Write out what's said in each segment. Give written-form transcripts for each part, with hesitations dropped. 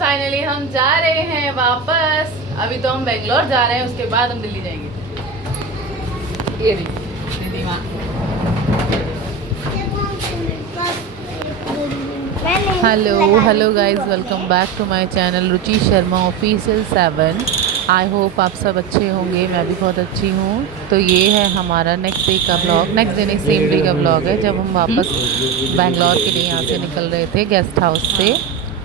Finally हम जा रहे हैं वापस। अभी तो हम बेंगलोर जा रहे हैं, उसके बाद हम दिल्ली जाएंगे। ये दीदी माँ। Hello guys, welcome back to my channel Ruchi Sharma official 7। I hope आप सब अच्छे होंगे, मैं भी बहुत अच्छी हूँ। तो ये है हमारा नेक्स्ट डे का ब्लॉग, नेक्स्ट डे नहीं सेम डे का ब्लॉग है, जब हम वापस बेंगलोर के लिए यहाँ से निकल रहे थे गेस्ट हाउस से।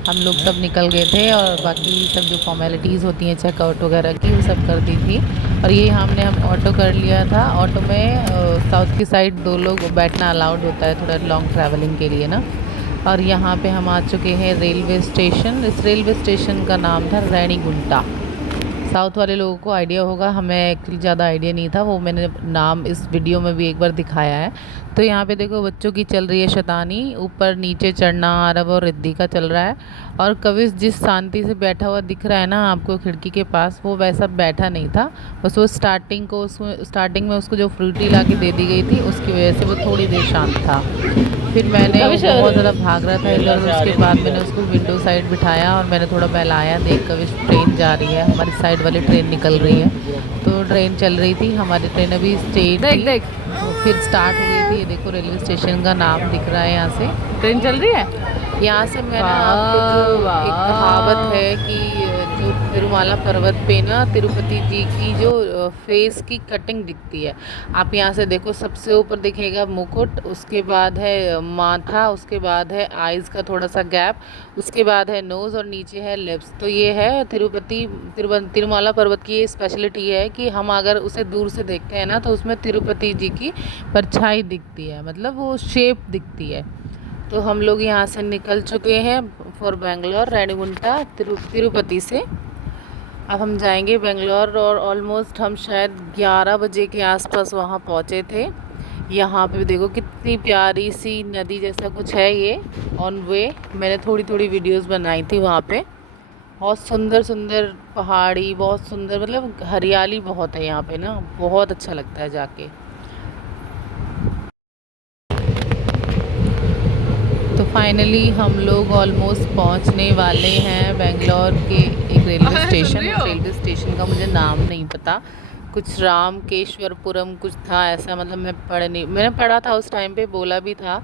हम लोग सब निकल गए थे और बाकी सब जो फॉर्मेलिटीज़ होती हैं चेकआउट वगैरह की वो सब कर दी थी। और ये हम ऑटो कर लिया था। ऑटो में साउथ की साइड 2 लोग बैठना अलाउड होता है थोड़ा लॉन्ग ट्रैवलिंग के लिए ना। और यहाँ पे हम आ चुके हैं रेलवे स्टेशन। इस रेलवे स्टेशन का नाम था रेणीगुंटा। साउथ वाले लोगों को आइडिया होगा, हमें एक्चुअली ज़्यादा आइडिया नहीं था, वो मैंने नाम इस वीडियो में भी एक बार दिखाया है। तो यहाँ पे देखो बच्चों की चल रही है शैतानी, ऊपर नीचे चढ़ना आरव और रिद्धि का चल रहा है। और कविश जिस शांति से बैठा हुआ दिख रहा है ना आपको खिड़की के पास, वो वैसा बैठा नहीं था। बस वो स्टार्टिंग में उसको जो फ्रूटी ला के दे दी गई थी उसकी वजह से वो थोड़ी देर शांत था। फिर मैंने बहुत ज़्यादा भाग रहा था इधर, उसके बाद मैंने उसको विंडो साइड बिठाया और मैंने थोड़ा बहलाया। देख कविश ट्रेन जा रही है, हमारी साइड वाली ट्रेन निकल रही है। तो ट्रेन चल रही थी, हमारी ट्रेन अभी स्टेट थी, फिर स्टार्ट हो गई थी। ये देखो रेलवे स्टेशन का नाम दिख रहा है, यहाँ से ट्रेन चल रही है। यहाँ से मैंने आपको जो एक कहावत है कि जो तिरुमाला पर्वत पे ना तिरुपति जी की जो फेस की कटिंग दिखती है। आप यहाँ से देखो, सबसे ऊपर दिखेगा मुकुट, उसके बाद है माथा, उसके बाद है आईज का थोड़ा सा गैप, उसके बाद है नोज़ और नीचे है लिप्स। तो ये है तिरुमाला पर्वत की ये स्पेशलिटी है कि हम अगर उसे दूर से देखते हैं ना तो उसमें तिरुपति जी की परछाई दिखती है, मतलब वो शेप दिखती है। तो हम लोग यहाँ से निकल चुके हैं फॉर बेंगलोर, रेणीगुंटा तिरुपति से। अब हम जाएंगे बेंगलोर और ऑलमोस्ट हम शायद 11 बजे के आसपास वहाँ पहुँचे थे। यहाँ पे देखो कितनी प्यारी सी नदी जैसा कुछ है ये ऑन वे। मैंने थोड़ी थोड़ी वीडियोस बनाई थी वहाँ पे। बहुत सुंदर सुंदर पहाड़ी, बहुत सुंदर, मतलब हरियाली बहुत है यहाँ पे ना, बहुत अच्छा लगता है जाके। तो फाइनली हम लोग ऑलमोस्ट पहुंचने वाले हैं बेंगलोर के एक रेलवे स्टेशन। रेलवे स्टेशन का मुझे नाम नहीं पता, कुछ रामकेश्वरपुरम कुछ था ऐसा, मतलब मैंने पढ़ा था उस टाइम पे, बोला भी था,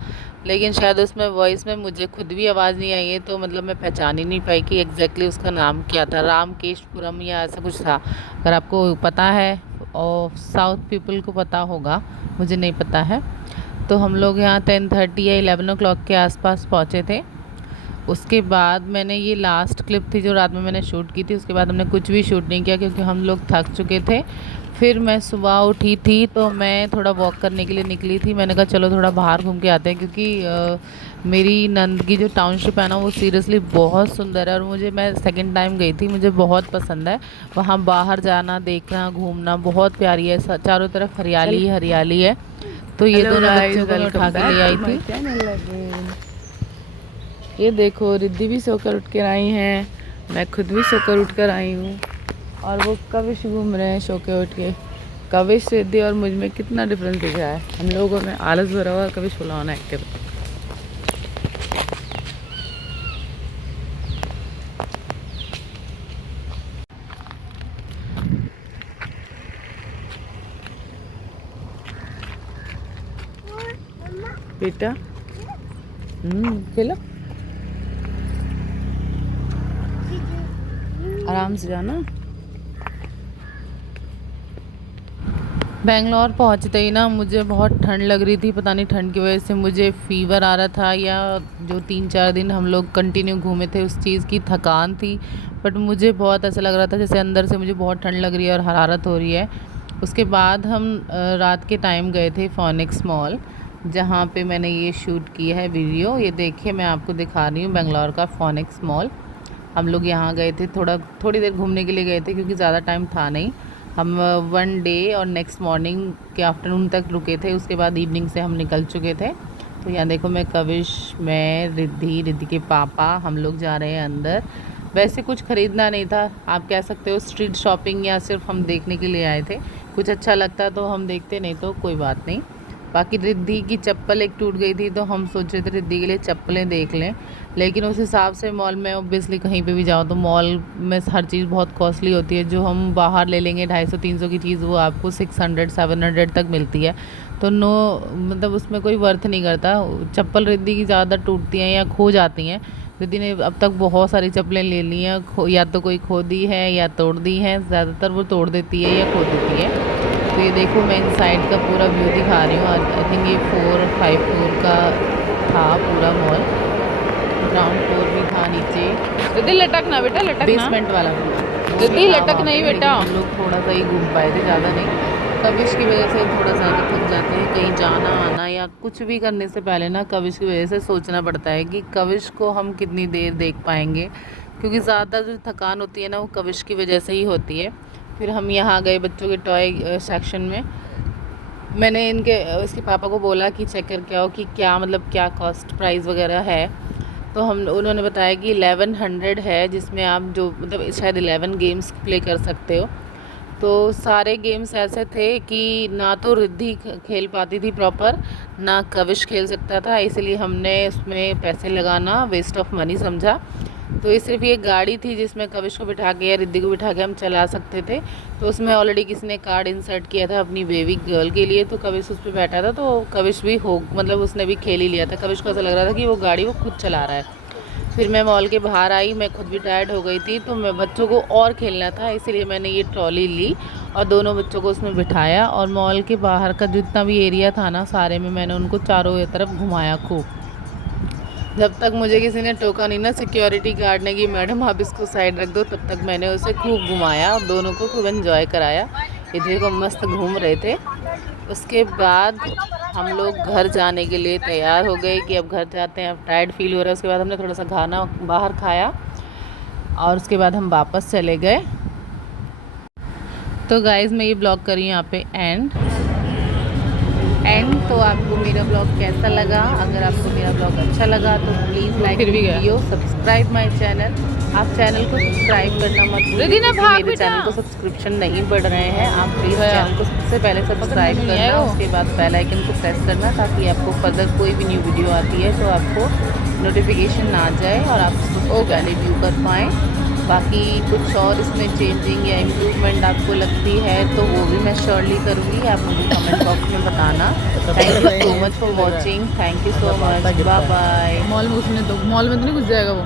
लेकिन शायद उसमें वॉइस में मुझे खुद भी आवाज़ नहीं आई है, तो मतलब मैं पहचान ही नहीं पाई कि एग्जैक्टली उसका नाम क्या था, रामकेशपुरम या ऐसा कुछ था। अगर आपको पता है और साउथ पीपल को पता होगा, मुझे नहीं पता है। तो हम लोग यहाँ 10:30 या 11 o'clock के आसपास पहुँचे थे। उसके बाद मैंने ये लास्ट क्लिप थी जो रात में मैंने शूट की थी, उसके बाद हमने कुछ भी शूट नहीं किया क्योंकि हम लोग थक चुके थे। फिर मैं सुबह उठी थी तो मैं थोड़ा वॉक करने के लिए निकली थी। मैंने कहा चलो थोड़ा बाहर घूम के आते हैं, क्योंकि मेरी नंद की जो टाउनशिप है ना वो सीरियसली बहुत सुंदर है और मैं सेकंड टाइम गई थी, मुझे बहुत पसंद है। वहाँ बाहर जाना, देखना, घूमना बहुत प्यारी है, चारों तरफ हरियाली हरियाली है। तो ये दोनों बच्चों को मैं उठा के ले आई थी। ये देखो रिद्धि भी सोकर उठ कर आई हैं, मैं खुद भी सोकर उठ कर आई हूँ, और वो कविश घूम रहे हैं सो के उठ के। कविश, रिद्धि और मुझ में कितना डिफरेंस दिख रहा है। हम लोगों में आलस भरा हुआ, कविश फुलाना एक्टिव। बेटा खेलो, आराम से जाना। बेंगलोर पहुंचते ही ना मुझे बहुत ठंड लग रही थी, पता नहीं ठंड की वजह से मुझे फीवर आ रहा था या जो 3-4 दिन हम लोग कंटिन्यू घूमे थे उस चीज़ की थकान थी। बट मुझे बहुत ऐसा लग रहा था जैसे अंदर से मुझे बहुत ठंड लग रही है और हरारत हो रही है। उसके बाद हम रात के टाइम गए थे फोनिक्स मॉल, जहाँ पे मैंने ये शूट किया है वीडियो। ये देखिए मैं आपको दिखा रही हूँ बेंगलोर का फोनिक्स मॉल। हम लोग यहाँ गए थे, थोड़ी देर घूमने के लिए गए थे क्योंकि ज़्यादा टाइम था नहीं। हम 1 डे और नेक्स्ट मॉर्निंग के आफ्टरनून तक रुके थे, उसके बाद इवनिंग से हम निकल चुके थे। तो यहाँ देखो मैं कविश, मैं रिद्धि के पापा, हम लोग जा रहे हैं अंदर। वैसे कुछ ख़रीदना नहीं था, आप कह सकते हो स्ट्रीट शॉपिंग, या सिर्फ हम देखने के लिए आए थे। कुछ अच्छा लगता तो हम देखते, नहीं तो कोई बात नहीं। बाकी रिद्धि की चप्पल एक टूट गई थी, तो हम सोच रहे थे रिद्धि के लिए चप्पलें देख लें, लेकिन उस हिसाब से मॉल में ऑब्वियसली कहीं पे भी जाओ तो मॉल में हर चीज़ बहुत कॉस्टली होती है। जो हम बाहर ले लेंगे 250-300 की चीज़, वो आपको 600-700 तक मिलती है। तो नो मतलब उसमें कोई वर्थ नहीं करता। चप्पल रिद्धि की ज़्यादा टूटती हैं या खो जाती हैं। रिद्धि ने अब तक बहुत सारी चप्पलें ले ली हैं, या तो कोई खो दी है या तोड़ दी हैं। ज़्यादातर वो तोड़ देती है या खो देती है। तो ये देखो मैं इनसाइड का पूरा व्यू दिखा रही हूँ। आई थिंक ये 4-5 फ्लोर का था पूरा मॉल, ग्राउंड फ्लोर भी था नीचे। दीदी लटक ना बेटा, लटक ना। बेसमेंट वाला दीदी लटक नहीं बेटा। हम लोग थोड़ा सा ही घूम पाए थे, ज़्यादा नहीं। कविश की वजह से थोड़ा सा थक जाते हैं। कहीं जाना आना या कुछ भी करने से पहले ना कविश की वजह से सोचना पड़ता है कि कविश को हम कितनी देर देख पाएंगे, क्योंकि ज़्यादा जो थकान होती है ना वो कविश की वजह से ही होती है। फिर हम यहाँ गए बच्चों के टॉय सेक्शन में। मैंने इसके पापा को बोला कि चेक करके आओ कि क्या मतलब क्या कॉस्ट प्राइस वगैरह है। तो उन्होंने बताया कि 1100 है, जिसमें आप जो मतलब शायद 11 गेम्स प्ले कर सकते हो। तो सारे गेम्स ऐसे थे कि ना तो रिद्धि खेल पाती थी प्रॉपर, ना कविश खेल सकता था, इसलिए हमने उसमें पैसे लगाना वेस्ट ऑफ मनी समझा। तो ये सिर्फ ये गाड़ी थी जिसमें कविश को बिठा के या रिद्धि को बिठा के हम चला सकते थे। तो उसमें ऑलरेडी किसी ने कार्ड इंसर्ट किया था अपनी बेबी गर्ल के लिए, तो कविश उस पर बैठा था। तो कविश भी मतलब उसने भी खेल ही लिया था। कविश को ऐसा लग रहा था कि वो गाड़ी वो खुद चला रहा है। फिर मैं मॉल के बाहर आई, मैं खुद भी टायर्ड हो गई थी, तो मैं बच्चों को और खेलना था, इसलिए मैंने ये ट्रॉली ली और दोनों बच्चों को उसमें बिठाया। और मॉल के बाहर का जितना भी एरिया था ना, सारे में मैंने उनको चारों तरफ घुमाया खूब। जब तक मुझे किसी ने टोका नहीं ना सिक्योरिटी गार्ड ने कि मैडम आप इसको साइड रख दो, तब तक मैंने उसे खूब घुमाया और दोनों को खूब एंजॉय कराया। इधर को मस्त घूम रहे थे। उसके बाद हम लोग घर जाने के लिए तैयार हो गए कि अब घर जाते हैं, अब टायर्ड फील हो रहा है। उसके बाद हमने थोड़ा सा खाना बाहर खाया और उसके बाद हम वापस चले गए। तो गाइज़ मैं ये ब्लॉग करी यहाँ पे एंड तो आपको मेरा ब्लॉग कैसा लगा? अगर आपको मेरा ब्लॉग अच्छा लगा तो please like video, subscribe my channel. आप चैनल को सब्सक्राइब करना मत भूलिए। मेरे चैनल को सब्सक्रिप्शन नहीं बढ़ रहे हैं, आप प्लीज़ चैनल को सबसे पहले सब्सक्राइब करना, उसके बाद बेल आइकन को प्रेस करना, ताकि आपको फर्दर कोई भी न्यू वीडियो आती है तो आपको नोटिफिकेशन ना जाए और आप उसको पहले व्यू कर पाएँ। बाकी कुछ और इसमें चेंजिंग या इम्प्रूवमेंट आपको लगती है तो वो भी मैं श्योरली करूँगी, आप मुझे कमेंट बॉक्स में बताना। Thank you so much for watching, thank you so much, bye bye. Mall में घुसने दो, मॉल में तो नहीं घुस जाएगा वो।